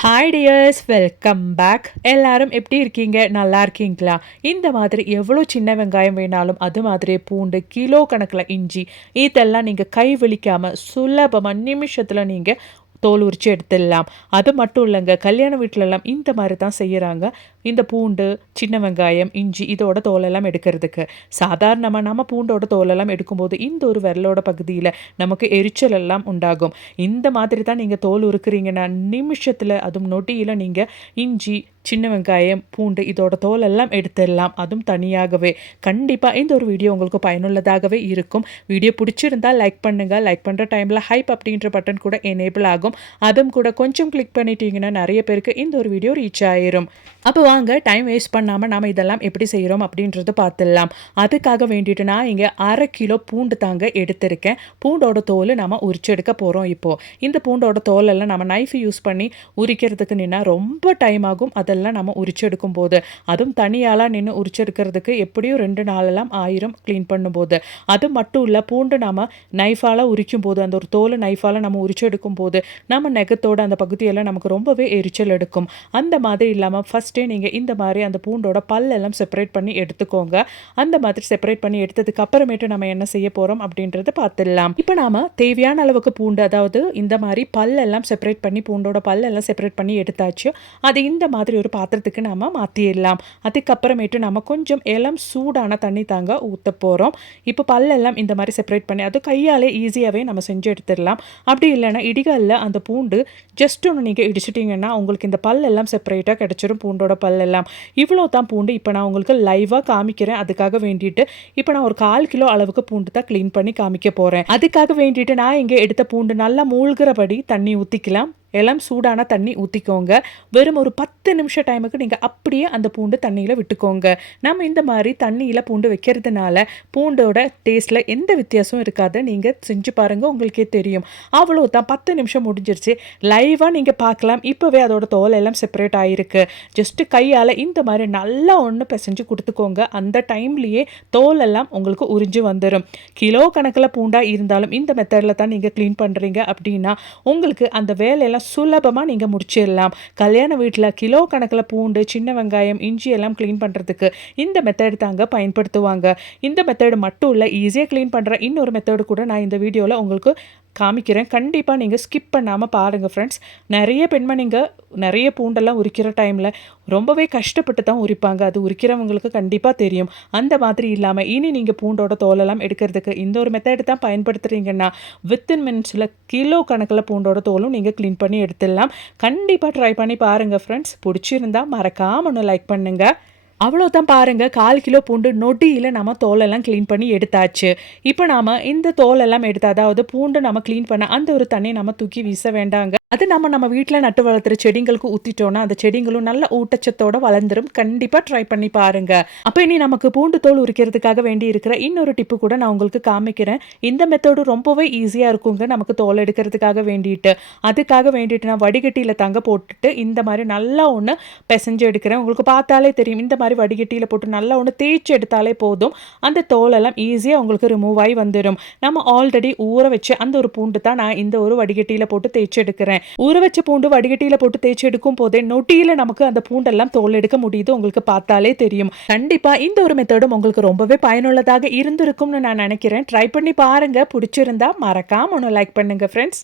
Hi tears, welcome back. எல்லாரும் எப்படி இருக்கீங்க? நல்லா இருக்கீங்களா? இந்த மாதிரி எவ்வளோ சின்ன வெங்காயம் வேணாலும், அது மாதிரி பூண்டு, கிலோ கணக்கில் இஞ்சி, இதெல்லாம் நீங்கள் கை வலிக்காமல் சுலபமாக நிமிஷத்தில் நீங்கள் தோல் உரித்து எடுத்துடலாம். அது மட்டும் இல்லைங்க, கல்யாண வீட்டிலலாம் இந்த மாதிரி தான் செய்கிறாங்க. இந்த பூண்டு, சின்ன வெங்காயம், இஞ்சி இதோட தோலெல்லாம் எடுக்கிறதுக்கு சாதாரணமாக நம்ம பூண்டோட தோலெல்லாம் எடுக்கும்போது இந்த ஒரு விரலோட பகுதியில் நமக்கு எரிச்சல் எல்லாம் உண்டாகும். இந்த மாதிரி தான் நீங்கள் தோல் உரிக்கிறீங்கன்னா நிமிஷத்தில், அதுவும் நொடியில் நீங்கள் இஞ்சி, சின்ன வெங்காயம், பூண்டு இதோட தோலெல்லாம் எடுத்துடலாம். அதுவும் தனியாகவே. கண்டிப்பாக இந்த ஒரு வீடியோ உங்களுக்கு பயனுள்ளதாகவே இருக்கும். வீடியோ பிடிச்சிருந்தால் லைக் பண்ணுங்கள். லைக் பண்ணுற டைமில் ஹைப் அப்படின்ற பட்டன் கூட எனேபிள் ஆகும். அதுவும் கூட கொஞ்சம் கிளிக் பண்ணிட்டீங்கன்னா நிறைய பேருக்கு இந்த ஒரு வீடியோ ரீச் ஆயிரும். அப்போ வாங்க, டைம் வேஸ்ட் பண்ணாமல் நாம் இதெல்லாம் எப்படி செய்கிறோம் அப்படின்றது பார்த்துடலாம். அதுக்காக வேண்டிட்டு நான் இங்கே 1/2 கிலோ பூண்டு தாங்க எடுத்திருக்கேன். பூண்டோட தோல் நம்ம உரிச்செடுக்க போகிறோம். இப்போது இந்த பூண்டோட தோலெல்லாம் நம்ம நைஃப் யூஸ் பண்ணி உரிக்கிறதுக்கு நின்னா ரொம்ப டைம் ஆகும். அதெல்லாம் நம்ம உரிச்செடுக்கும் போது, அதுவும் தனியாலாம் நின்று உரிச்செடுக்கிறதுக்கு எப்படியும் 2 நாளெல்லாம் ஆயிரம் க்ளீன் பண்ணும்போது. அது மட்டும் இல்லை, பூண்டு நம்ம நைஃபால் உரிக்கும் போது, அந்த ஒரு தோலை நைஃபால் நம்ம உரிச்செடுக்கும் போது நம்ம நெகத்தோட அந்த பகுதியெல்லாம் நமக்கு ரொம்பவே எரிச்சல் எடுக்கும். அந்த மாதிரி இல்லாமல் ஃபஸ்ட்டே நீங்கள் இந்த மாதிரி அந்த பூண்டோட பல்லெல்லாம் செப்பரேட் பண்ணி எடுத்துக்கோங்க. அந்த மாதிரி செப்பரேட் பண்ணி எடுத்ததுக்கு அப்புறமேட்டு நம்ம என்ன செய்ய போகிறோம் அப்படின்றத பார்த்துடலாம். இப்போ நாம தேவையான அளவுக்கு பூண்டு, அதாவது இந்த மாதிரி பல்லெல்லாம் செப்பரேட் பண்ணி, பூண்டோட பல்லெல்லாம் செப்பரேட் பண்ணி எடுத்தாச்சு. அது இந்த மாதிரி ஒரு பாத்திரத்துக்கு நாம மாற்றிடலாம். அதுக்கப்புறமேட்டு நம்ம கொஞ்சம் இளம் சூடான தண்ணி தாங்க ஊற்ற போகிறோம். இப்போ பல்லெல்லாம் இந்த மாதிரி செப்பரேட் பண்ணி, அது கையாலே ஈஸியாகவே நம்ம செஞ்சு எடுத்துடலாம். அப்படி இல்லைன்னா இடிகளில் அந்த பூண்டு ஜஸ்ட் ஒன்று நீங்கள் இடிச்சிட்டிங்கன்னா உங்களுக்கு இந்த பல்லெல்லாம் செப்பரேட்டாக கிடச்சிரும். பூண்டோட பல்லெல்லாம் இவ்வளோ தான் பூண்டு. இப்போ நான் உங்களுக்கு லைவாக காமிக்கிறேன். அதுக்காக வேண்டிட்டு இப்போ நான் ஒரு 1/4 கிலோ அளவுக்கு பூண்டு தான் க்ளீன் பண்ணி காமிக்க போகிறேன். அதுக்காக வேண்டிட்டு நான் இங்கே எடுத்த பூண்டு நல்லா மூழ்கிறபடி தண்ணி ஊற்றிக்கலாம். எல்லாம் சூடான தண்ணி ஊற்றிக்கோங்க. வெறும் ஒரு 10 நிமிஷம் டைமுக்கு நீங்கள் அப்படியே அந்த பூண்டு தண்ணியில் விட்டுக்கோங்க. நம்ம இந்த மாதிரி தண்ணியில் பூண்டு வைக்கிறதுனால பூண்டோட டேஸ்ட்டில் எந்த வித்தியாசமும் இருக்காது. நீங்கள் செஞ்சு பாருங்கள், உங்களுக்கே தெரியும். அவ்வளோதான், 10 நிமிஷம் முடிஞ்சிருச்சு. லைவாக நீங்கள் பார்க்கலாம். இப்போவே அதோட தோல் எல்லாம் செப்பரேட் ஆகிருக்கு. ஜஸ்ட்டு கையால் இந்த மாதிரி நல்லா ஒன்று பிசைஞ்சு கொடுத்துக்கோங்க. அந்த டைம்லேயே தோலெல்லாம் உங்களுக்கு உறிஞ்சு வந்துடும். கிலோ கணக்கில் பூண்டாக இருந்தாலும் இந்த மெத்தடில் தான் நீங்கள் க்ளீன் பண்ணுறீங்க அப்படின்னா உங்களுக்கு அந்த வேலையெல்லாம் சுலபமாக நீங்கள் முடிச்சிடலாம். கல்யாண வீட்டில் கிலோ கணக்கில் பூண்டு, சின்ன வெங்காயம், இஞ்சி எல்லாம் க்ளீன் பண்ணுறதுக்கு இந்த மெத்தட் தாங்க பயன்படுத்துவாங்க. இந்த மெத்தடு மட்டும் இல்லை, ஈஸியாக க்ளீன் பண்ணுற இன்னொரு மெத்தடு கூட நான் இந்த வீடியோவில் உங்களுக்கு காமிக்கிறேன். கண்டிப்பாக நீங்கள் ஸ்கிப் பண்ணாமல் பாருங்கள் ஃப்ரெண்ட்ஸ். நிறைய பெண்மணிங்க நிறைய பூண்டெல்லாம் உரிக்கிற டைமில் ரொம்பவே கஷ்டப்பட்டு தான் உரிப்பாங்க. அது உரிக்கிறவங்களுக்கு கண்டிப்பாக தெரியும். அந்த மாதிரி இல்லாமல் இனி நீங்கள் பூண்டோட தோலெல்லாம் எடுக்கிறதுக்கு இந்த ஒரு மெத்தடு தான் பயன்படுத்துகிறீங்கன்னா வித்தின் மினிட்ஸில் கிலோ கணக்கில் பூண்டோட தோலும் நீங்கள் க்ளீன் பண்ணி எடுத்துடலாம். கண்டிப்பாக ட்ரை பண்ணி பாருங்கள் ஃப்ரெண்ட்ஸ். பிடிச்சிருந்தா மறக்காம ஒன்று லைக் பண்ணுங்கள். அவ்வளோதான் பாருங்கள், 1/4 கிலோ பூண்டு நொடியில் நம்ம தோலெல்லாம் க்ளீன் பண்ணி எடுத்தாச்சு. இப்போ நாம் இந்த தோலெல்லாம் எடுத்து, அதாவது பூண்டு நம்ம க்ளீன் பண்ண அந்த ஒரு தண்ணி நம்ம தூக்கி வீச வேண்டாங்க. அது நம்ம வீட்டில் நட்டு வளர்த்துற செடிங்களுக்கு ஊற்றிட்டோன்னா அந்த செடிங்களும் நல்ல ஊட்டச்சத்தோடு வளர்ந்துடும். கண்டிப்பாக ட்ரை பண்ணி பாருங்கள். அப்போ இனி நமக்கு பூண்டு தோல் உரிக்கிறதுக்காக வேண்டி இருக்கிற இன்னொரு டிப்பு கூட நான் உங்களுக்கு காமிக்கிறேன். இந்த மெத்தடு ரொம்பவே ஈஸியாக இருக்குங்க நமக்கு தோல் எடுக்கிறதுக்காக வேண்டிட்டு. அதுக்காக வேண்டிட்டு நான் வடிகட்டியில் தாங்க போட்டுட்டு இந்த மாதிரி நல்லா ஒன்று பிசைஞ்சு எடுக்கிறேன். உங்களுக்கு பார்த்தாலே தெரியும். இந்த மாதிரி வடிகட்டியில் போட்டு நல்லா ஒன்று தேய்ச்சி எடுத்தாலே போதும். அந்த தோலெல்லாம் ஈஸியாக உங்களுக்கு ரிமூவ் ஆகி வந்துடும். நம்ம ஆல்ரெடி ஊற வச்சு அந்த ஒரு பூண்டு தான் நான் இந்த ஒரு வடிகட்டியில் போட்டு தேய்ச்சி எடுக்கிறேன். ஊற வச்ச பூண்டு வடிகட்டியில் போட்டு தேய்ச்சி எடுக்கும் போதே நொட்டியில் நமக்கு அந்த பூண்டெல்லாம் தோல் எடுக்க முடியுது. உங்களுக்கு பார்த்தாலே தெரியும். கண்டிப்பாக இந்த ஒரு மெத்தடும் உங்களுக்கு ரொம்பவே பயனுள்ளதாக இருந்திருக்கும்னு நான் நினைக்கிறேன். ட்ரை பண்ணி பாருங்க. பிடிச்சிருந்தா மறக்காம ஒன்று லைக் பண்ணுங்க ஃப்ரெண்ட்ஸ்.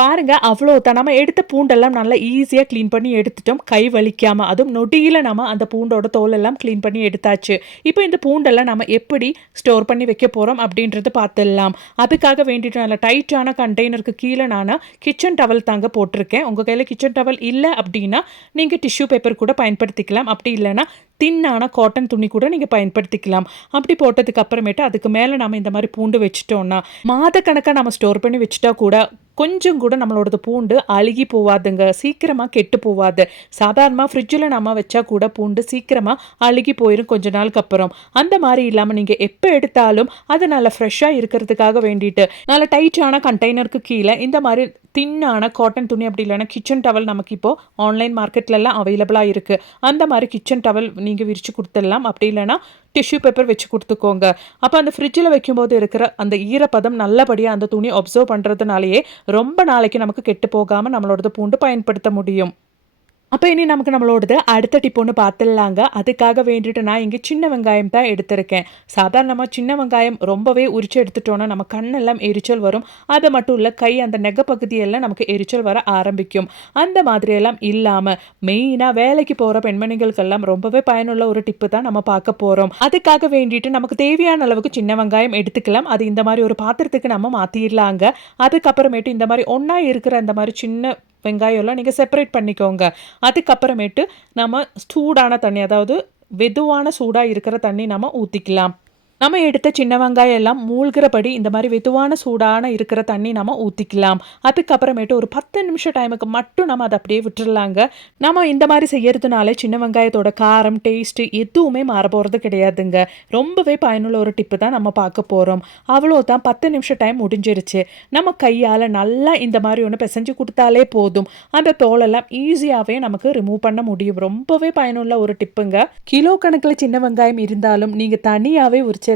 பாருங்க, அவ்வளோதான். நம்ம எடுத்த பூண்டெல்லாம் நல்லா ஈஸியாக க்ளீன் பண்ணி எடுத்துட்டோம், கை வலிக்காமல். அதுவும் நொடியில் நம்ம அந்த பூண்டோட தோலெல்லாம் க்ளீன் பண்ணி எடுத்தாச்சு. இப்போ இந்த பூண்டெல்லாம் நம்ம எப்படி ஸ்டோர் பண்ணி வைக்க போகிறோம் அப்படின்றது பார்த்துடலாம். அதுக்காக வேண்டிட்டு நல்ல டைட்டான கண்டெய்னருக்கு கீழே நான் கிச்சன் டவல் தாங்க போட்டிருக்கேன். உங்கள் கையில் கிச்சன் டவல் இல்லை அப்படின்னா நீங்கள் டிஷ்யூ பேப்பர் கூட பயன்படுத்திக்கலாம். அப்படி இல்லைன்னா தின்னான காட்டன் துணி கூட நீங்கள் பயன்படுத்திக்கலாம். அப்படி போட்டதுக்கு அப்புறமேட்டு அதுக்கு மேலே நம்ம இந்த மாதிரி பூண்டு வச்சுட்டோம்னா மாதக்கணக்காக நம்ம ஸ்டோர் பண்ணி வச்சுட்டா கூட கொஞ்சம் கூட நம்மளோடது பூண்டு அழுகி போவாதுங்க, சீக்கிரமாக கெட்டு போவாது. சாதாரணமாக ஃப்ரிட்ஜில் நம்ம வச்சா கூட பூண்டு சீக்கிரமாக அழுகி போயிடும் கொஞ்ச நாளுக்கு அப்புறம். அந்த மாதிரி இல்லாமல் நீங்கள் எப்போ எடுத்தாலும் அது நல்லா ஃப்ரெஷ்ஷாக இருக்கிறதுக்காக வேண்டிட்டு நல்ல டைட்டான கண்டெய்னருக்கு கீழே இந்த மாதிரி தின்னான காட்டன் துணி, அப்படி இல்லைன்னா கிச்சன் டவல் நமக்கு இப்போது ஆன்லைன் மார்க்கெட்லலாம் அவைலபிளாக இருக்குது. அந்த மாதிரி கிச்சன் டவல் நீங்கள் விரித்து கொடுத்துடலாம். அப்படி இல்லைன்னா டிஷ்யூ பேப்பர் வச்சு கொடுத்துக்கோங்க. அப்போ அந்த ஃப்ரிட்ஜில் வைக்கும்போது இருக்கிற அந்த ஈரப்பதம் நல்லபடியாக அந்த துணி அப்சர்வ் பண்ணுறதுனாலேயே ரொம்ப நாளைக்கு நமக்கு கெட்டு போகாமல் நம்மளோடது பூண்டு பயன்படுத்த முடியும். அப்ப இனி நமக்கு நம்மளோடது அடுத்த டிப் ஒண்ணு பார்த்துடலாங்க. அதுக்காக வேண்டிட்டு நான் இங்க சின்ன வெங்காயம் தான் எடுத்திருக்கேன். சாதாரணமா சின்ன வெங்காயம் ரொம்பவே உரிச்சு எடுத்துட்டோம்னா, நம்ம கண்ணெல்லாம் எரிச்சல் வரும். அது மட்டும் இல்ல, கை அந்த நெக பகுதியெல்லாம் நமக்கு எரிச்சல் வர ஆரம்பிக்கும். அந்த மாதிரியெல்லாம் இல்லாம, மெயினா வேலைக்கு போற பெண்மணிகளுக்கெல்லாம் ரொம்பவே பயனுள்ள ஒரு டிப்பு தான் நம்ம பார்க்க போறோம். அதுக்காக வேண்டிட்டு நமக்கு தேவையான அளவுக்கு சின்ன வெங்காயம் எடுத்துக்கலாம். அது இந்த மாரி ஒரு பாத்திரத்துக்கு நம்ம மாத்திர்லாங்க. அதுக்கப்புறமேட்டு இந்த மாரி ஒண்ணா இருக்கிற அந்த மாரி சின்ன வெங்காயம்லாம் நீங்க செப்பரேட் பண்ணிக்கோங்க. அதுக்கப்புறமேட்டு நம்ம சூடான தண்ணி, அதாவது வெதுவான சூடா இருக்கிற தண்ணி நம்ம ஊத்திக்கலாம். நம்ம எடுத்த சின்ன வெங்காயம் எல்லாம் மூழ்கிறபடி இந்த மாதிரி வெதுவான சூடான இருக்கிற தண்ணி நம்ம ஊற்றிக்கலாம். அதுக்கப்புறமேட்டு ஒரு 10 நிமிஷம் டைமுக்கு மட்டும் நம்ம அதை அப்படியே விட்டுறலாங்க. நம்ம இந்த மாதிரி செய்யறதுனால சின்ன வெங்காயத்தோட காரம், டேஸ்ட்டு எதுவுமே மாற போகிறது கிடையாதுங்க. ரொம்பவே பயனுள்ள ஒரு டிப்பு தான் நம்ம பார்க்க போகிறோம். அவ்வளோதான், 10 நிமிஷம் டைம் முடிஞ்சிருச்சு. நம்ம கையால் நல்லா இந்த மாதிரி ஒன்று பிசைஞ்சு கொடுத்தாலே போதும். அந்த தோலெல்லாம் ஈஸியாகவே நமக்கு ரிமூவ் பண்ண முடியும். ரொம்பவே பயனுள்ள ஒரு டிப்புங்க. கிலோ கணக்கில் சின்ன வெங்காயம் இருந்தாலும் நீங்கள் தனியாகவே உரிச்சிடலாங்க,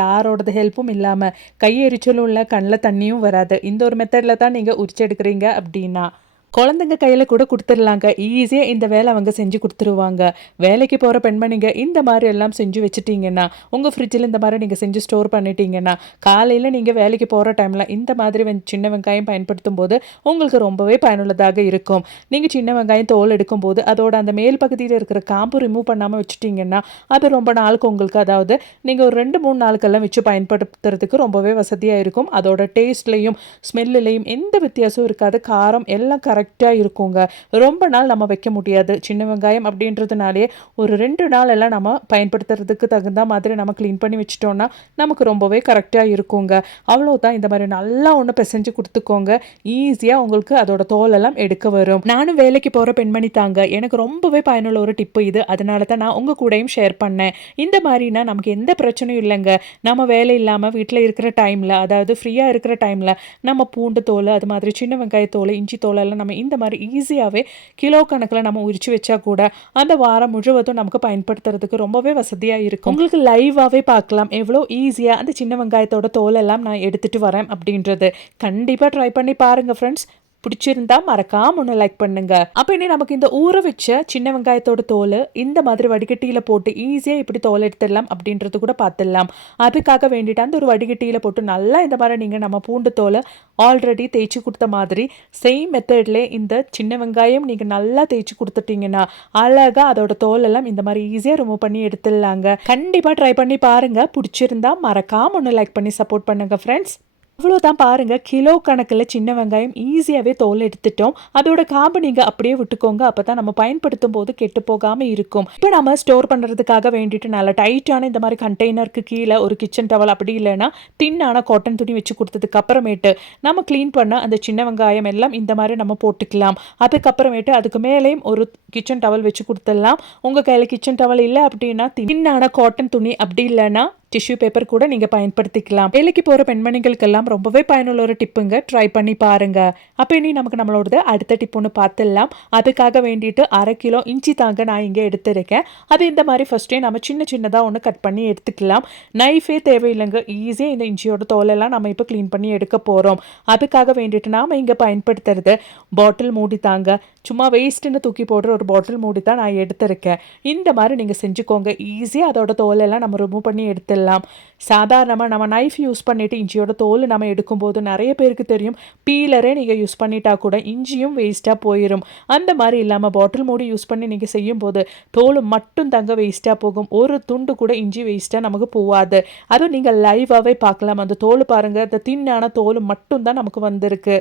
யாரோடது ஹெல்ப்பும் இல்லாமல். கை எரிச்சலும் இல்லை, கண்ணில் தண்ணியும் வராது. இந்த ஒரு மெத்தடில் தான் நீங்கள் உரிச்சு எடுக்கிறீங்க அப்படின்னா குழந்தைங்க கையில் கூட கொடுத்துடலாங்க. ஈஸியாக இந்த வேலை அவங்க செஞ்சு கொடுத்துருவாங்க. வேலைக்கு போகிற பெண்மணிங்க இந்த மாதிரி எல்லாம் செஞ்சு வச்சுட்டிங்கன்னா, உங்கள் ஃப்ரிட்ஜில் இந்த மாதிரி நீங்கள் செஞ்சு ஸ்டோர் பண்ணிட்டீங்கன்னா, காலையில் நீங்கள் வேலைக்கு போகிற டைமில் இந்த மாதிரி சின்ன வெங்காயம் பயன்படுத்தும் போது உங்களுக்கு ரொம்பவே பயனுள்ளதாக இருக்கும். நீங்கள் சின்ன வெங்காயம் தோல் எடுக்கும்போது அதோட அந்த மேல் பகுதியில் இருக்கிற காம்பு ரிமூவ் பண்ணாமல் வச்சுட்டிங்கன்னா, அது ரொம்ப நாளுக்கு உங்களுக்கு, அதாவது நீங்கள் ஒரு 2-3 நாளுக்கெல்லாம் வச்சு பயன்படுத்துறதுக்கு ரொம்பவே வசதியாக இருக்கும். அதோட டேஸ்ட்லேயும் ஸ்மெல்லையும் எந்த வித்தியாசம் இருக்காது. காரம் எல்லாம் கரெக்டாக இருக்குங்க. ரொம்ப நாள் நம்ம வைக்க முடியாது. சின்ன வெங்காயம் அப்படின்றதுனாலே ஒரு 2 நாள் எல்லாம் நம்ம பயன்படுத்துறதுக்கு தகுந்த மாதிரி நம்ம க்ளீன் பண்ணி வச்சிட்டோம்னா நமக்கு ரொம்பவே கரெக்டாக இருக்குங்க. அவ்வளோதான், இந்த மாதிரி நல்லா ஒன்று பிசைஞ்சு கொடுத்துக்கோங்க. ஈஸியாக உங்களுக்கு அதோட தோலெல்லாம் எடுக்க வரும். நானும் வேலைக்கு போகிற பெண்மணி தாங்க. எனக்கு ரொம்பவே பயனுள்ள ஒரு டிப்பு இது. அதனால தான் நான் உங்கள் கூடயும் ஷேர் பண்ணேன். இந்த மாதிரினா நமக்கு எந்த பிரச்சனையும் இல்லைங்க. நம்ம வேலை இல்லாமல் வீட்டில் இருக்கிற டைமில், அதாவது ஃப்ரீயாக இருக்கிற டைமில் நம்ம பூண்டு தோல், அது மாதிரி சின்ன வெங்காயத்தோல், இஞ்சி தோலெல்லாம் நம்ம இந்த மாதிரி ஈஸியாகவே கிலோ கணக்கில் நம்ம உரிச்சு வச்சா கூட அந்த வாரம் முழுவதும் நமக்கு பயன்படுத்துறதுக்கு ரொம்பவே வசதியாக இருக்கும். உங்களுக்கு லைவாகவே பார்க்கலாம் எவ்வளோ ஈஸியாக அந்த சின்ன வெங்காயத்தோட தோல் எல்லாம் நான் எடுத்துகிட்டு வரேன் அப்படின்றது. கண்டிப்பாக ட்ரை பண்ணி பாருங்கள் ஃப்ரெண்ட்ஸ். பிடிச்சிருந்தா மறக்காம ஒன்று லைக் பண்ணுங்க. அப்போ இனி நமக்கு இந்த ஊற வச்ச சின்ன வெங்காயத்தோட தோல் இந்த மாதிரி வடிகட்டியில் போட்டு ஈஸியாக இப்படி தோல் எடுத்துடலாம் அப்படின்றது கூட பார்த்துடலாம். அதுக்காக வேண்டிட்டு அந்த ஒரு வடிகட்டியில் போட்டு நல்லா இந்த மாதிரி நீங்கள் நம்ம பூண்டு தோலை ஆல்ரெடி தேய்ச்சி கொடுத்த மாதிரி சேம் மெத்தட்லேயே இந்த சின்ன வெங்காயம் நீங்கள் நல்லா தேய்ச்சி கொடுத்துட்டீங்கன்னா அழகாக அதோட தோல் எல்லாம் இந்த மாதிரி ஈஸியாக ரிமூவ் பண்ணி எடுத்துடலாங்க. கண்டிப்பாக ட்ரை பண்ணி பாருங்கள். பிடிச்சிருந்தா மறக்காம ஒன்று லைக் பண்ணி சப்போர்ட் பண்ணுங்க ஃப்ரெண்ட்ஸ். அவ்வளோதான், பாருங்கள், கிலோ கணக்கில் சின்ன வெங்காயம் ஈஸியாகவே தோல் எடுத்துட்டோம். அதோட காம்பு நீங்கள் அப்படியே விட்டுக்கோங்க. அப்போ தான் நம்ம பயன்படுத்தும் போது கெட்டு போகாமல் இருக்கும். இப்போ நம்ம ஸ்டோர் பண்ணுறதுக்காக வேண்டிட்டு நல்லா டைட்டான இந்த மாதிரி கண்டெய்னருக்கு கீழே ஒரு கிச்சன் டவல், அப்படி இல்லைன்னா தின்னான காட்டன் துணி வச்சு கொடுத்ததுக்கு அப்புறமேட்டு நம்ம க்ளீன் பண்ண அந்த சின்ன வெங்காயம் எல்லாம் இந்த மாதிரி நம்ம போட்டுக்கலாம். அதுக்கப்புறமேட்டு அதுக்கு மேலேயும் ஒரு கிச்சன் டவல் வச்சு கொடுத்துடலாம். உங்கள் கையில் கிச்சன் டவல் இல்லை அப்படின்னா தின்னான காட்டன் துணி, அப்படி இல்லைன்னா டிஷ்யூ பேப்பர் கூட நீங்கள் பயன்படுத்திக்கலாம். வேலைக்கு போகிற பெண்மணிகளுக்கெல்லாம் ரொம்பவே பயனுள்ள ஒரு டிப்புங்க. ட்ரை பண்ணி பாருங்க. அப்போ இனி நமக்கு நம்மளோட அடுத்த டிப் ஒன்று பார்த்துடலாம். அதுக்காக வேண்டிட்டு 1/2 கிலோ இஞ்சி தாங்க நான் இங்கே எடுத்துருக்கேன். அது இந்த மாதிரி ஃபர்ஸ்டே நம்ம சின்ன சின்னதாக ஒன்று கட் பண்ணி எடுத்துக்கலாம். நைஃபே தேவையில்லைங்க. ஈஸியாக இந்த இஞ்சியோட தோலெல்லாம் நம்ம இப்போ க்ளீன் பண்ணி எடுக்க போகிறோம். அதுக்காக வேண்டிட்டு நாம் இங்கே பயன்படுத்துறது பாட்டில் மூடி தாங்க. சும்மா வேஸ்ட்டுன்னு தூக்கி போடுற ஒரு பாட்டில் மூடி தான் நான் எடுத்திருக்கேன். இந்த மாதிரி நீங்கள் செஞ்சுக்கோங்க. ஈஸியாக அதோட தோலெல்லாம் நம்ம ரிமூவ் பண்ணி எடுத்துடலாம். சாதாரணமாக நம்ம நைஃப் யூஸ் பண்ணிவிட்டு இஞ்சியோட தோல் நம்ம எடுக்கும்போது நிறைய பேருக்கு தெரியும், பீலரே நீங்கள் யூஸ் பண்ணிட்டா கூட இஞ்சியும் வேஸ்ட்டாக போயிடும். அந்த மாதிரி இல்லாமல் பாட்டில் மூடி யூஸ் பண்ணி நீங்கள் செய்யும்போது தோல் மட்டும் தாங்க வேஸ்ட்டாக போகும். ஒரு துண்டு கூட இஞ்சி வேஸ்ட்டாக நமக்கு போகாது. அதுவும் நீங்கள் லைவாகவே பார்க்கலாம். அந்த தோல் பாருங்கள், அந்த தின்னான தோல் மட்டும் தான் நமக்கு வந்திருக்கு.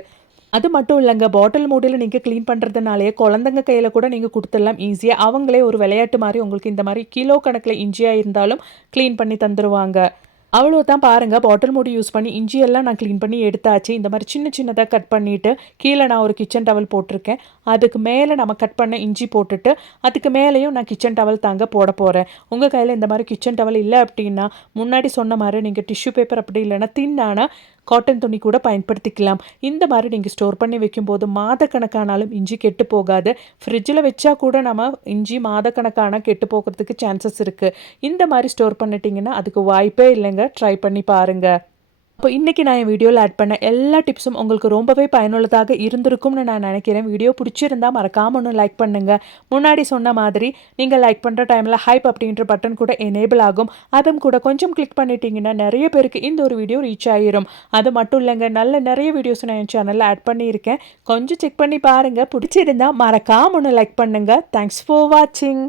அது மட்டும் இல்லைங்க, பாட்டில் மூடியில் நீங்கள் க்ளீன் பண்ணுறதுனாலே குழந்தைங்க கையில் கூட நீங்கள் கொடுத்துடலாம் ஈஸியாக. அவங்களே ஒரு விளையாட்டு மாதிரி உங்களுக்கு இந்த மாதிரி கிலோ கணக்கில் இஞ்சியாக இருந்தாலும் க்ளீன் பண்ணி தந்துடுவாங்க. அவ்வளோதான், பாருங்கள், பாட்டில் மூடி யூஸ் பண்ணி இஞ்சியெல்லாம் நான் க்ளீன் பண்ணி எடுத்தாச்சு. இந்த மாதிரி சின்ன சின்னதாக கட் பண்ணிவிட்டு கீழே நான் ஒரு கிச்சன் டவல் போட்டிருக்கேன். அதுக்கு மேலே நம்ம கட் பண்ண இஞ்சி போட்டுட்டு அதுக்கு மேலேயும் நான் கிச்சன் டவல் தாங்க போட போகிறேன். உங்கள் கையில் இந்த மாதிரி கிச்சன் டவல் இல்லை அப்படின்னா முன்னாடி சொன்ன மாதிரி நீங்கள் டிஷ்யூ பேப்பர், அப்படி இல்லைன்னா தின்னான காட்டன் துணி கூட பயன்படுத்திக்கலாம். இந்த மாதிரி நீங்கள் ஸ்டோர் பண்ணி வைக்கும்போது மாதக்கணக்கானாலும் இஞ்சி கெட்டு போகாது. ஃப்ரிட்ஜில் வச்சா கூட நம்ம இஞ்சி மாதக்கணக்கான கெட்டு போகிறதுக்கு சான்சஸ் இருக்குது. இந்த மாதிரி ஸ்டோர் பண்ணிட்டீங்கன்னா அதுக்கு வாய்ப்பே இல்லைங்க. ட்ரை பண்ணி பாருங்கள். இப்போ இன்றைக்கி நான் என் வீடியோவில் ஆட் பண்ண எல்லா டிப்ஸும் உங்களுக்கு ரொம்பவே பயனுள்ளதாக இருந்திருக்கும்னு நான் நினைக்கிறேன். வீடியோ பிடிச்சிருந்தா மறக்காம ஒன்று லைக் பண்ணுங்கள். முன்னாடி சொன்ன மாதிரி நீங்கள் லைக் பண்ணுற டைமில் ஹைப் அப்படின்ற பட்டன் கூட எனேபிள் ஆகும். அதுவும் கூட கொஞ்சம் கிளிக் பண்ணிட்டீங்கன்னா நிறைய பேருக்கு இந்த ஒரு வீடியோ ரீச் ஆகிரும். அது மட்டும் இல்லைங்க, நல்ல நிறைய வீடியோஸ் நான் என் சேனலில் ஆட் பண்ணியிருக்கேன். கொஞ்சம் செக் பண்ணி பாருங்கள். பிடிச்சிருந்தா மறக்காம ஒன்று லைக் பண்ணுங்கள். தேங்க்ஸ் ஃபார் வாட்சிங்.